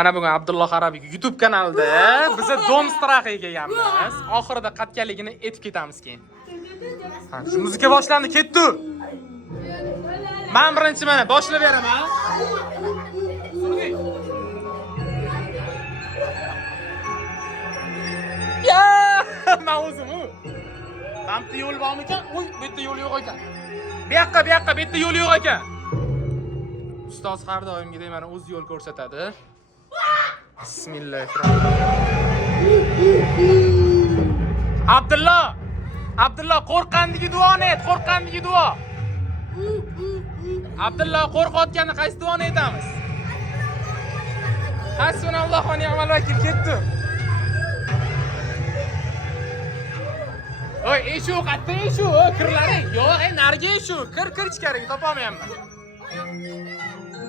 Mana bugun Abdulloh Arabiy YouTube kanalida biz Dom Straxga kelganmiz. Oxirida qatganligini aytib ketamiz keyin. Ha, shu muzika boshlandi, ketdi. Men birinchi mana boshlab beraman. Ya, men o'zim. Bu yo'l bormi ekan? Uy, bu yerda yo'l yo'q ekan. Bu yoqqa, bu yerda yo'l yo'q ekan. Ustoz har doimgidek mana o'z yo'l ko'rsatadi. Bismillahirrohmanirrohim. Abdulloh qo'rqqandagi duoni ayt, qo'rqqandagi duo. Abdulloh qo'rqayotganda qaysi duoni aytamiz? Hasbunallohu va ni'mal vakil, ketdi. Oy, eshu, qatta eshu, kirlaring. Yo'q, nariga eshu, kir ichkariga topolmayapman.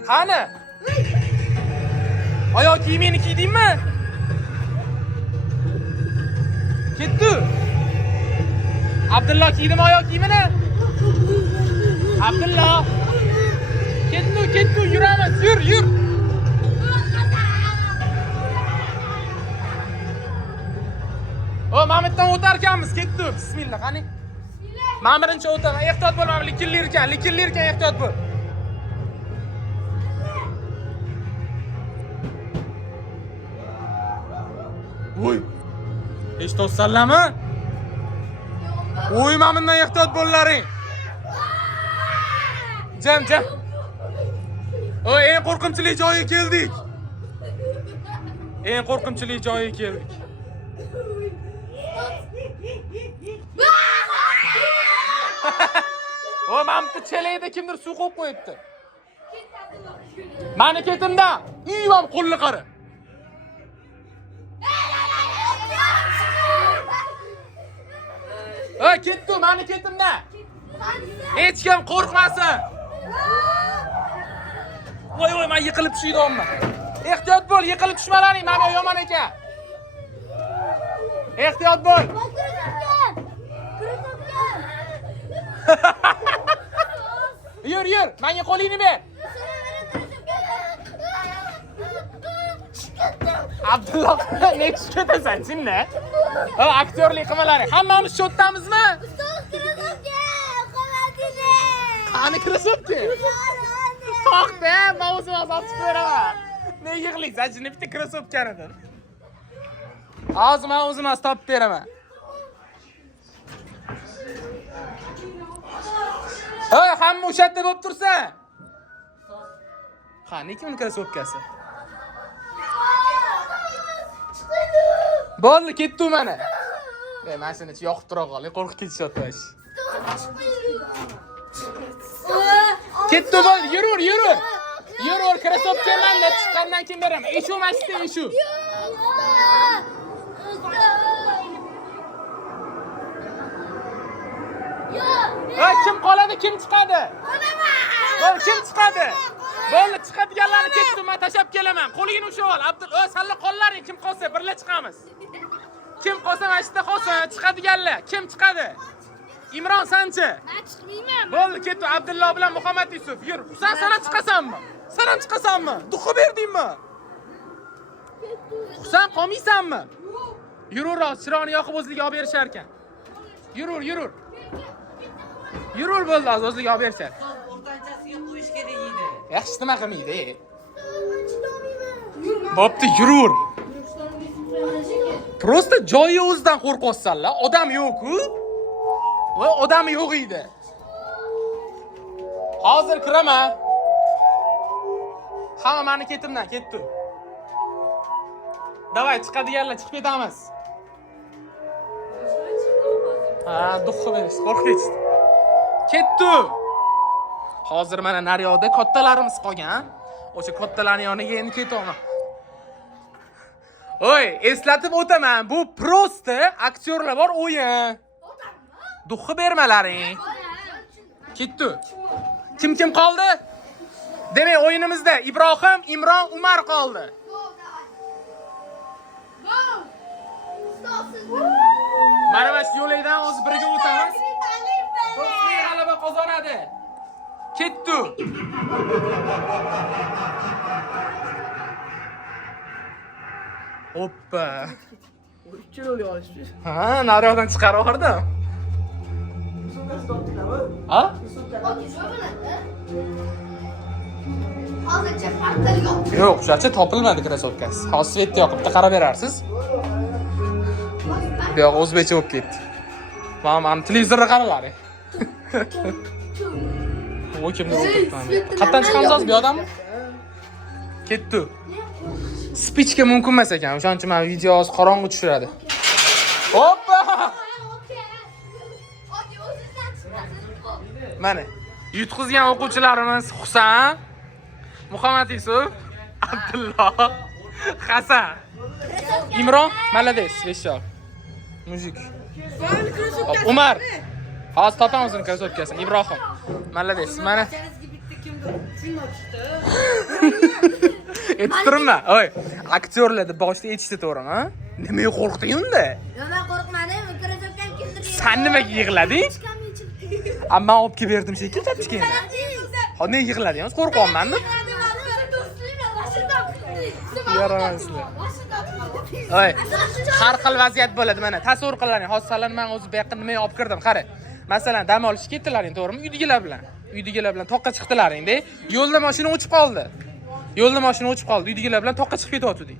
Qani? Oyoq kiyimini kiydingmi? Ketdi. Abdulloh kiydimi oyoq kiyimini? Abdulloh. Ketdi, yuramiz, yur. O, Mamitdan o'tarkanmiz, ketdi. Bismillah, qani? Men birinchi o'taman. Ehtiyot bo'l, men likillar ekan, ehtiyot bo'l. Uy. Eshitsanlarmi? Uy, men bundan ehtiyot bo'llaring. Jam. O, eng qo'rqinchli joyga keldik. O, men bu chelayda kimdir suv qo'yib qo'yibdi. Mani ketimda. Uyam qo'lli qari. Ketdi, mani ketimda. Hech kim qo'rqmasin. Voy, men yiqilib tushayapman. Ehtiyot bo'l, yiqilib tushmalaring, men yomon ekan. Ehtiyot bo'l. Yur, menga qo'lingni ber. Abdulloh, ne tushib ketasan, chinni? Aktyorlik qilmalaring. Hammamiz shotdamizmi? Qani krasovka? To'xta, men o'zim sotib beraman. Ne yig'laysan, chinni bitta krasovkanidir. Hozir men o'zim topib beraman. Hamma o'sha yerda bo'lib tursa. Qani kim krasovkasi? Bo'ldi, ketdi mana. Men seni yoqib tura qolay, qo'rqib ketishyapti. Ketdi, bo'ldi, yur. Yur, krasovkamanda chiqqandan keyin beraman. Eshu masjidda eshu. Kim qoladi, kim chiqadi? Kim chiqadi? Bo'ldi, chiqadiganlarni ketdim, men tashab kelaman. Qo'lingni ushab ol. Abdul, salla qollaring, kim qolsa birga chiqamiz. Kim qolsa masjidda qolsin, chiqadiganlar. Kim chiqadi? Imron sanchi? Men chiqmayman. Bo'ldi, ketdi. Abdulloh bilan Muhammad Yusuf. Yur. Sen chiqasanmi? Sen ham chiqasanmi? Duxi berdingmi? Sen qolmaysanmi? Yurur, chiroqni yoqib o'zliga olib berishar ekan. Yurur. Yurur, bo'ldi, o'zliga olib berishar. O'rtanchasiga qo'yish kerak edi. Yaxshi nima qilmaydi? Bo'pti, yurur. Prosta joyi o'zidan qo'rqyapsanlar. Odam yo'q-ku. Voy, odam yo'q edi. Hozir kiraman. Hamma meni ketimdan ketdi. Davay, chiqadiganlar chiqib ketamiz. Duxi berish, qo'rqib ketdi. Ketdi. Hozir mana naryoqda kattalarimiz qolgan. O'sha kattalarning yoniga endi ketaman. Oy, eslatib o'taman. Bu prosta aktyorlar bor o'yin. Duxi bermalaring. Ketdi. Kim qoldi? Demak, o'yinimizda Ibrohim, Imron, Umar qoldi. Mana shu yo'ldan o'zi birga o'tamiz. To'g'ri g'alaba qozonadi. Ketdi. Hoppa. 3 kilo olishdi. Ha, nariyoqdan chiqarib yubordim. Ha? Hozircha farqi yo'q. Yo'q, o'shacha topilmadi krossovkasi. Hozir svetni yoqib bitta qarab berarsiz. Bu yoq o'zbekcha bo'lib ketdi. Mana televizorga qaralaring. Voy kimni o'tiribman. Qayerdan chiqamiz hozir bu yoqdanmi? Ketdi. Spichka mumkin emas ekan. O'shaning uchun men video hozir qorong'i tushiradi. Hoppa! Mana yutqizgan o'quvchilarimiz Husan, Muhammad Yusuf, Abdulloh, Hasan, Imron, молодец, veshok. Mujik. Umar. Hozir topamiz uni krossovkasini. Ibrohim. Молодец. Mana Ayttirma. Oy, aktyorlarni boshida aytishdi to'g'rimi? Nimaga qo'rqding unda? Nima qo'rqmadim, krossovkam kimdir. Sen nimaga yig'lading? Amma olib kelib berdim shekilli tapchikani. Ha, nega yig'lading? Qo'rqyapmanmi? Yaramasizlar. Oy, har xil vaziyat bo'ladi mana. Tasavvur qiling, hozir men o'zi bu yoqqa nimaga olib kirdim? Qarang. Masalan, dam olishga ketdilaring, to'g'rimi? Uydagilar bilan toqqa chiqdilaring-da. Yo'lda mashina o'chib qoldi. Uydagilar bilan toqqa chiqib ketyapti.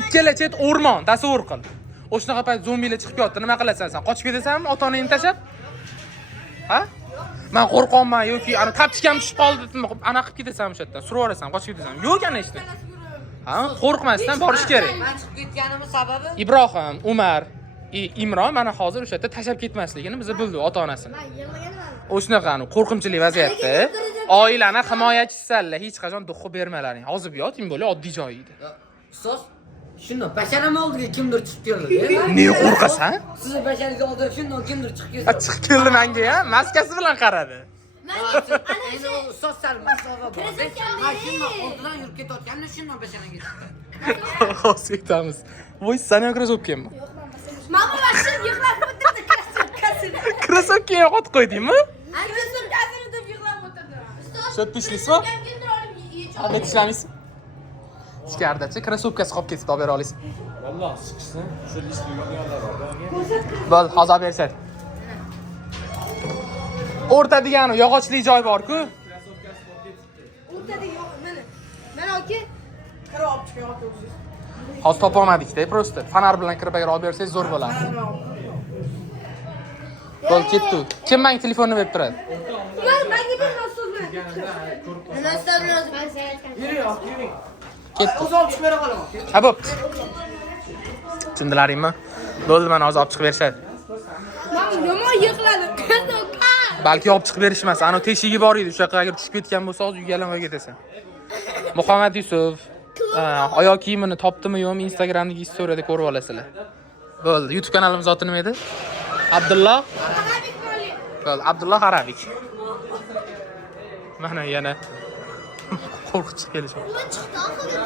Ikkala chet o'rmon, tasavvur qil. O'shanaqa payt zombilar chiqib yotdi. Nima qilasan sen? Qochib ketasanmi ota-onangni tashlab? Ha? Men qo'rqaman yoki ana tapchikam tushib qoldi deb ana qilib ketasanmi o'sha yerdan? Surib olasan, qochib ketasanmi? Yo'q ana ishda. Ha, qo'rqmasdan borish kerak. Men chiqib ketganimiz sababi Ibrohim, Umar, Imron mana hozir o'sha yerda tashlab ketmasligini biz bildik ota-onasini. O'shanaqa qo'rqinchli vaziyatda oilani himoyachisisanlar, hech qachon duxu bermalaring. Hozir bu yoting bo'la oddiy joy edi. Ustoz, shunda basharama oldiga kimdir chiqib keldi. Ne qo'rqasan? Sizni basharga oldiga shundan kimdir chiqib keldi. Chiqib keldi menga, maskasi bilan qaradi. Endi ustoz sal masofa bor. Men shundan oldidan yurib ketayotganda shundan basharaga chiqdi. Hozir aytamiz. Voy, sana krossovkami? Mama mashina yig'lab o'tirdi krossovkasini. Krossovkaga yo'qotib qo'ydingmi? Krossovkasini deb yig'lab o'tirdi. Shu tishlaysizmi? Qanday tishlaysiz? Ichkaridachi krossovkasi qolib ketdi, olib bera olasiz. Valloh, chiqishsin. Shu ishni yonida bor. Bo'l, hozir olib bersak. O'rta degani yog'ochli joy bor-ku. O'rtada yo'q, mana. Mana oka. Kira olib chiqyapti. Hozir topolmadik-da, prosta. Fanar bilan kirib agar olib bersangiz zo'r bo'ladi. Bo'l, ketdi. Kim menga telefonni berib turadi? Menga bir so'zmi? Nima so'rayapsiz? Yuring. Ketdi. O'zi olib chiqib bera qolaman. Ha, bo'pti. Tushundilaringmi? Bo'ldi, mana hozir olib chiqib berishadi. Mama yomon yig'ladi. Krossovka. Balki olib chiqib berishmas. Ana teshigi bor edi. O'sha yoqqa agar tushib ketgan bo'lsa, hozir uyga alamay ketasan. Muhammad Yusuf oyoq kiyimini topdimi yo'qmi Instagramdagi istoriyada ko'rib olasizlar. Bo'ldi. YouTube kanalimiz oti nima edi? Abdulloh Bo'ldi, Abdulloh Arabik. Mana yana qo'rqinch kelishmoqda. Chiqdi oxiri.